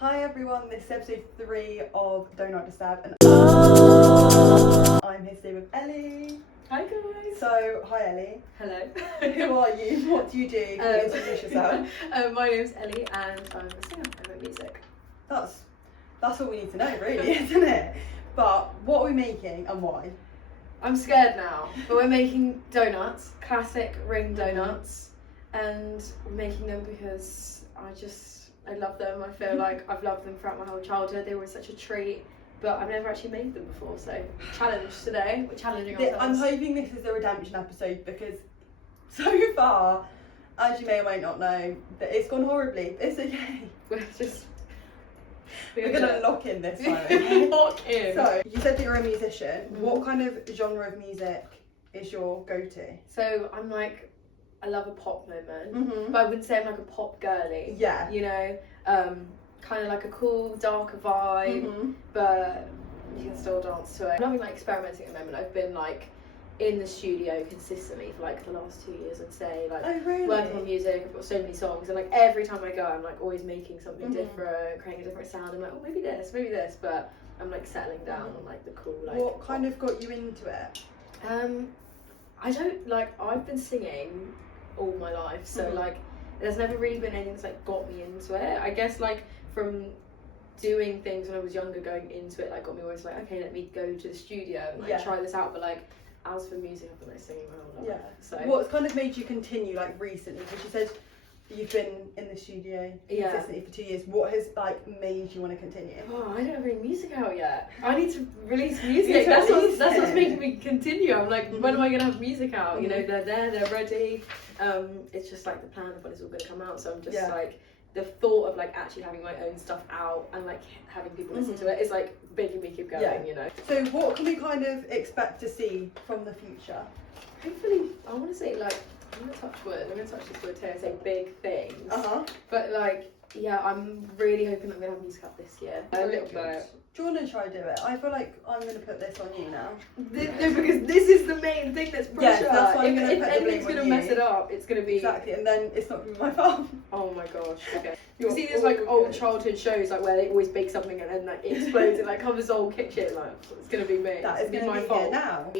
Hi everyone, this is episode 3 of Don't Understand, and I'm here today with Ellie. Hi guys. So, hi Ellie. Hello. Who are you? What do you do? Can you introduce yourself? My name's Ellie and I'm a singer. I make music. That's all we need to know really, isn't it? But what are we making and why? I'm scared now, but we're making donuts, classic ring donuts, and we're making them because I love them. I feel like I've loved them throughout my whole childhood. They were such a treat, but I've never actually made them before, so challenge today. We're challenging ourselves. I'm hoping this is a redemption episode because so far, as you may or may not know, that it's gone horribly. It's okay. We're gonna lock in this one. Okay? Lock in. So you said that you're a musician. Mm-hmm. What kind of genre of music is your go-to? So I love a pop moment, but I wouldn't say I'm like a pop girly. Yeah. You know, kind of like a cool, darker vibe, but you can still dance to it. I'm loving like experimenting at the moment. I've been like in the studio consistently for like the last 2 years, I'd say. Like working on music. I've got so many songs, and like every time I go, I'm like always making something different, creating a different sound. I'm like, oh, maybe this, but I'm like settling down on like the cool. Like, what kind of got you into it? I don't like. I've been singing all my life, so like there's never really been anything that's like got me into it. I guess like from doing things when I was younger, going into it like got me always like, okay, let me go to the studio and like try this out. But like as for music, I've been like singing my whole life. So what's kind of made you continue like recently? Because you said you've been in the studio consistently for 2 years. What has like made you want to continue? Oh, I don't have any music out yet. I need to release music. That's what's making me continue. I'm like, when am I gonna have music out? You know, they're there, they're ready. It's just like the plan of when it's all gonna come out. So I'm just like, the thought of like actually having my own stuff out and like having people listen to it is like making me keep going. You know. So what can we kind of expect to see from the future? Hopefully, I want to say like, I'm gonna touch wood. I'm gonna touch this wood here and say big things. But like, yeah, I'm really hoping that I'm gonna have music out this year. A little bit. Do you want to try to do it? I feel like I'm gonna put this on you now. No, because this is the main thing that's pressure. Yes, that's why I'm gonna if put anything's the blame gonna on mess you. it up, it's gonna be Exactly, and then it's not gonna be my fault. Oh my gosh. Okay. You see these like old childhood shows like where they always bake something and then like it explodes and like covers the whole kitchen. Like it's gonna be me. That is gonna my be fault. here now.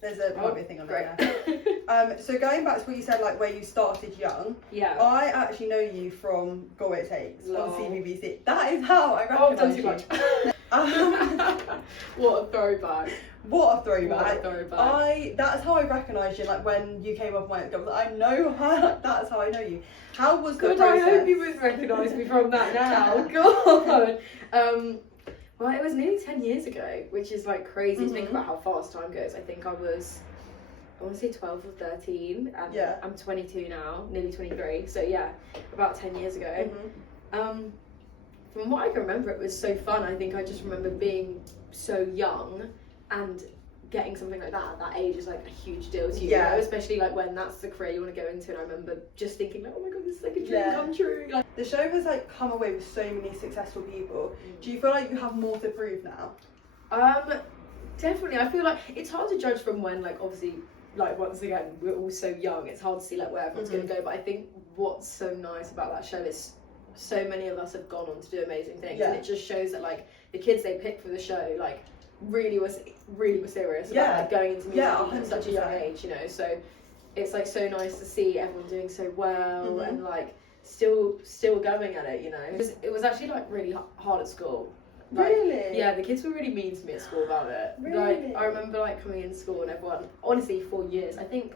There's a might be a thing on great. there. So going back to what you said, like where you started young. Yeah. I actually know you from Go It Takes on Lol. CBBC. That is how I recognise you. What a throwback. What a throwback. What a throwback. That's how I recognised you, like when you came up my I know her, that's how I know you. How was the process? I hope you both recognise me from that now. God. Well, it was nearly 10 years ago, which is like crazy to think about how fast time goes. I think I want to say 12 or 13, and I'm 22 now, nearly 23. So yeah, about 10 years ago. From what I can remember, it was so fun. I think I just remember being so young and getting something like that at that age is like a huge deal to you, you know? Especially like when that's the career you want to go into. And I remember just thinking like, oh my god, this is like a dream come true. Like, the show has like come away with so many successful people. Do you feel like you have more to prove now? Definitely. I feel like it's hard to judge from when, like, obviously, like, once again, we're all so young. It's hard to see like where everyone's going to go. But I think what's so nice about that show is so many of us have gone on to do amazing things, and it just shows that like the kids they picked for the show like really were serious about like, going into music at such a young age, you know. So it's like so nice to see everyone doing so well and like still going at it, you know. It was actually like really hard at school. Like, really? Yeah, the kids were really mean to me at school about it. Really? Like I remember like coming into school and everyone, honestly, 4 years. I think,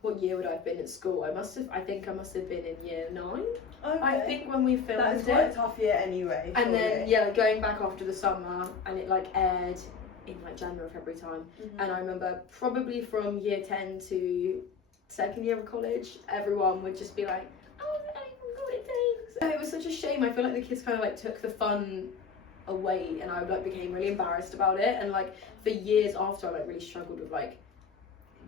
what year would I have been at school? I think I must have been in year 9. Okay. I think when we filmed That's quite a tough year anyway. And then like, going back after the summer, and it like aired in like January or February time. And I remember probably from year 10 to second year of college, everyone would just be like, oh, I forgot what it takes. And it was such a shame. I feel like the kids kind of like took the fun away, and I like became really embarrassed about it. And like for years after, I like really struggled with like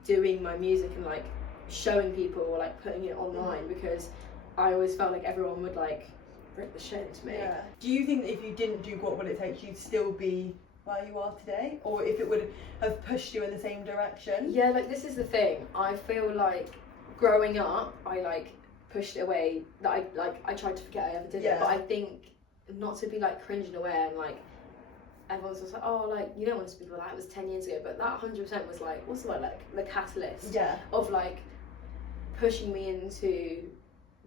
doing my music and like showing people or like putting it online, because I always felt like everyone would like rip the shit into me. Yeah. Do you think that if you didn't do What Will It Take, you'd still be where you are today, or if it would have pushed you in the same direction? Yeah, like this is the thing. I feel like growing up, I like pushed it away, that I tried to forget I ever did it. But I think not to be like cringing away and like everyone's just like, oh, like you don't want to be like, it was 10 years ago, but that 100% was like, what's the word, like the catalyst of like pushing me into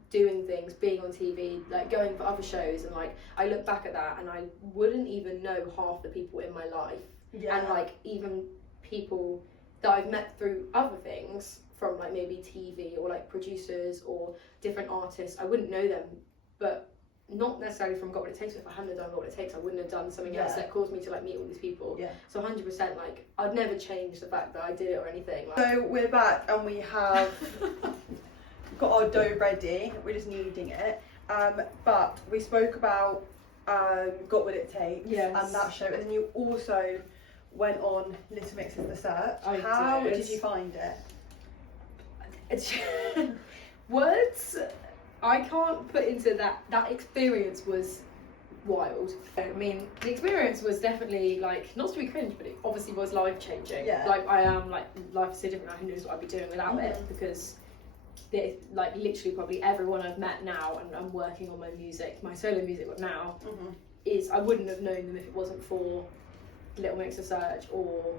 doing things, being on TV, like going for other shows. And like I look back at that and I wouldn't even know half the people in my life, and like even people that I've met through other things, from like maybe TV or like producers or different artists, I wouldn't know them, but not necessarily from Got What It Takes. If I hadn't done Got What It Takes, I wouldn't have done something else that caused me to like meet all these people. So 100%, like I'd never change the fact that I did it or anything. Like. So we're back and we have got our dough ready. We're just kneading it. But we spoke about Got What It Takes and that show, and then you also went on Little Mix's The Search. How did you find it? Words I can't put into that experience was wild. I mean, the experience was definitely like, not to be cringe, but it obviously was life changing. Like I am like, life is so different now. Who knows what I'd be doing without it, because like literally probably everyone I've met now, and I'm working on my music, my solo music now, is I wouldn't have known them if it wasn't for Little Mix The Search or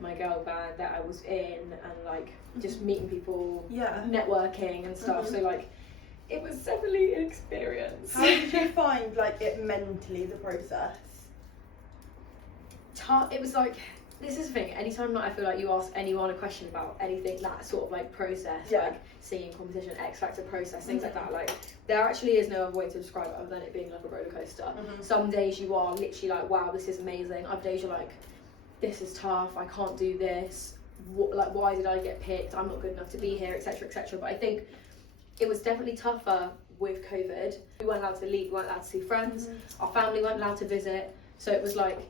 my girl band that I was in, and like just meeting people, networking and stuff. So like it was definitely an experience. How did you find like it mentally, the process? It was like, this is the thing, anytime that I feel like you ask anyone a question about anything, that sort of like process, like singing competition, X Factor process, things like that, like there actually is no other way to describe it other than it being like a roller coaster. Some days you are literally like, wow, this is amazing. Other days you're like, this is tough, I can't do this, like why did I get picked, I'm not good enough to be here, etc, etc. But I think it was definitely tougher with COVID. We weren't allowed to leave, we weren't allowed to see friends, our family weren't allowed to visit, so it was like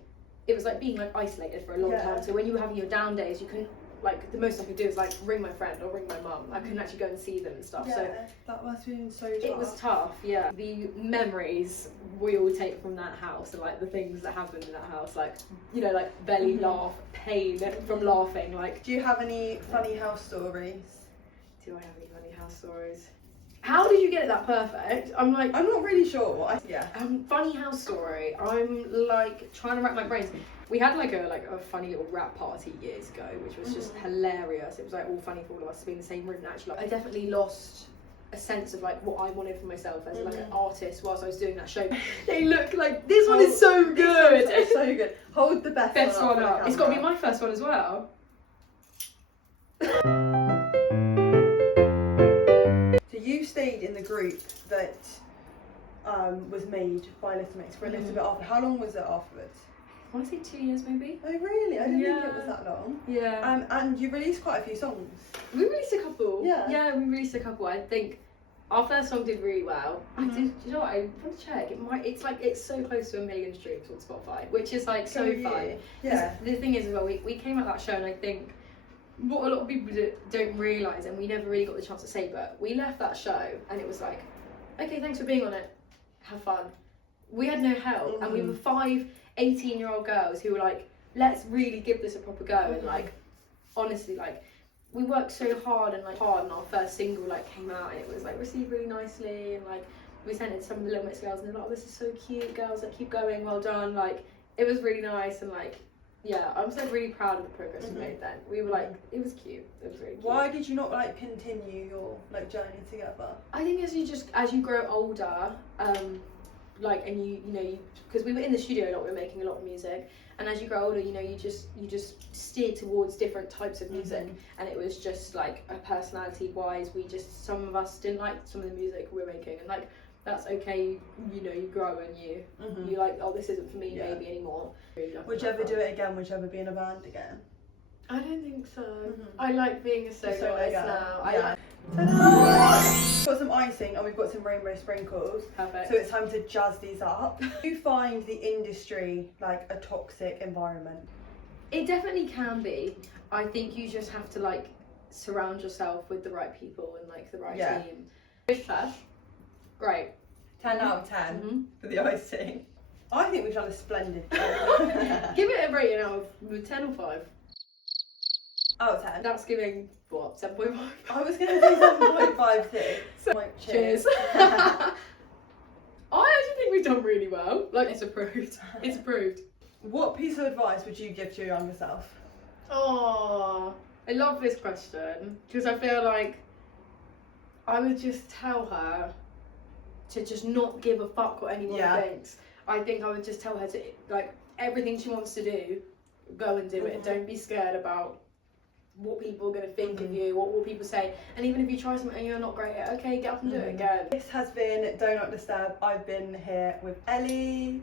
being like isolated for a long time. So when you were having your down days, you couldn't, like the most I could do was like ring my friend or ring my mum. I couldn't actually go and see them and stuff. So that must have been so tough. It was tough, The memories we all take from that house, and like the things that happened in that house, like, you know, like belly laugh, pain from laughing. Like, do you have any funny house stories? Do I have any funny house stories? How did you get it that perfect? I'm like, I'm not really sure. Funny house story. I'm like trying to rack my brains. We had like a funny little rap party years ago, which was just hilarious. It was like all funny for all of us to be in the same room. And actually, like, I definitely lost a sense of like what I wanted for myself as like an artist whilst I was doing that show. They look like this one is so good. It's so good. Hold the best one up. It's got to be my first one as well. You stayed in the group that was made by Little Mix for a little bit after. How long was it afterwards? I want to say 2 years maybe. Oh really? I didn't think it was that long. Yeah. And you released quite a few songs. We released a couple. Yeah, we released a couple. I think our first song did really well. I did. Do you know what? I want to check. It's so close to 1 million streams on Spotify, which is like so fun. Yeah. The thing is as well, we came out that show, and I think what a lot of people don't realise, and we never really got the chance to say, but we left that show and it was like, okay, thanks for being on it, have fun. We had no help, and we were 5 18-year-old girls who were like, let's really give this a proper go. And like, honestly, like we worked so hard, and our first single like came out, and it was like received really nicely, and like we sent it to some of the Little Mix girls, and they're like, oh, this is so cute, girls, like keep going, well done. Like it was really nice, and like, yeah, I'm so really proud of the progress we made then. We were like, it was cute. It was really cute. Why did you not like continue your like journey together? I think as you grow older, like, and you know, because we were in the studio a lot, we were making a lot of music, and as you grow older, you know, you just steer towards different types of music, and it was just like a personality wise, some of us didn't like some of the music we were making, and like that's okay, you know, you grow and you like, oh, this isn't for me maybe anymore. Would you ever do it again? Would you ever be in a band again? I don't think so. I like being a soloist now. Yeah. We've got some icing and we've got some rainbow sprinkles. Perfect. So it's time to jazz these up. Do you find the industry like a toxic environment? It definitely can be. I think you just have to like surround yourself with the right people and like the right team. Fish flash. Great. 10 out of 10 for the icing. I think we've done a splendid job. Give it a rating out of 10 or 5. Out of 10. That's giving, what, 7.5? I was going to say 7.5 too. So, Cheers. I actually think we've done really well. Like, it's approved. It's approved. What piece of advice would you give to your younger self? Oh, I love this question because I feel like I would just tell her to just not give a fuck what anyone thinks. I think I would just tell her to, like, everything she wants to do, go and do it. Don't be scared about what people are going to think of you, what will people say. And even if you try something and you're not great at it, okay, get up and do it again. This has been Do Not Disturb. I've been here with Ellie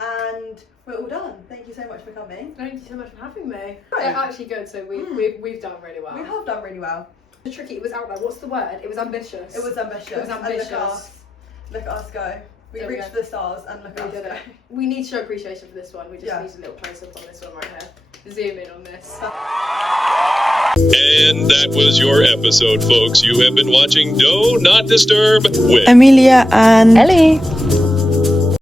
and we're all done. Thank you so much for coming. Thank you so much for having me. Right. They're actually good, so we've done really well. We have done really well. It was tricky, it was out there. What's the word? It was ambitious. It was ambitious. It was ambitious. And look at us go. We There we reached go. the stars and look at us go. We need to show appreciation for this one. We just need a little close up on this one right here. Zoom in on this. And that was your episode, folks. You have been watching Do Not Disturb with Amelia and Ellie.